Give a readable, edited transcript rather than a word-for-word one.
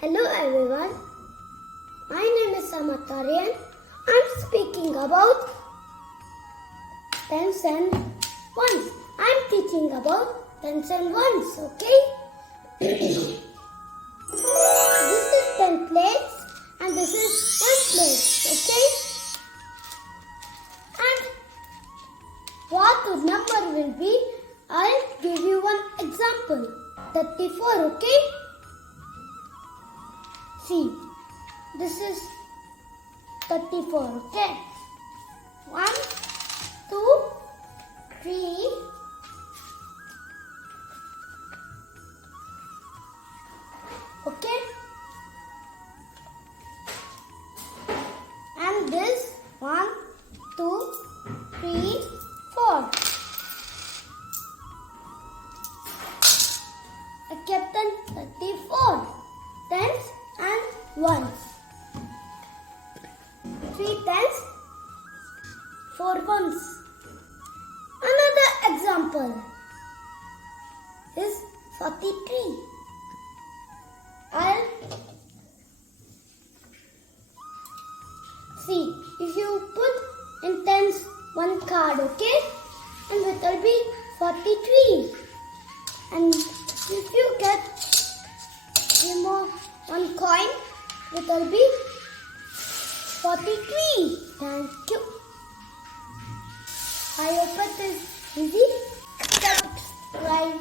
Hello everyone, my name is Samarth Aryan. I am speaking about tens and ones. I am teaching about tens and ones, okay? This is 10 plates and this is 1 plate, okay? And what the number will be, I'll give you one example. 34, okay? See, this is 34, okay? 1, 2, 3, 4, okay? And this 1, 2, 3, 4. I kept on 34 tens and ones. 3 tens, 4 ones. Another example is 43. I'll see if you put in tens one card, okay? And it will be 43. And if you get remove one coin, it will be 43. Thank you. I hope it is easy. Subscribe.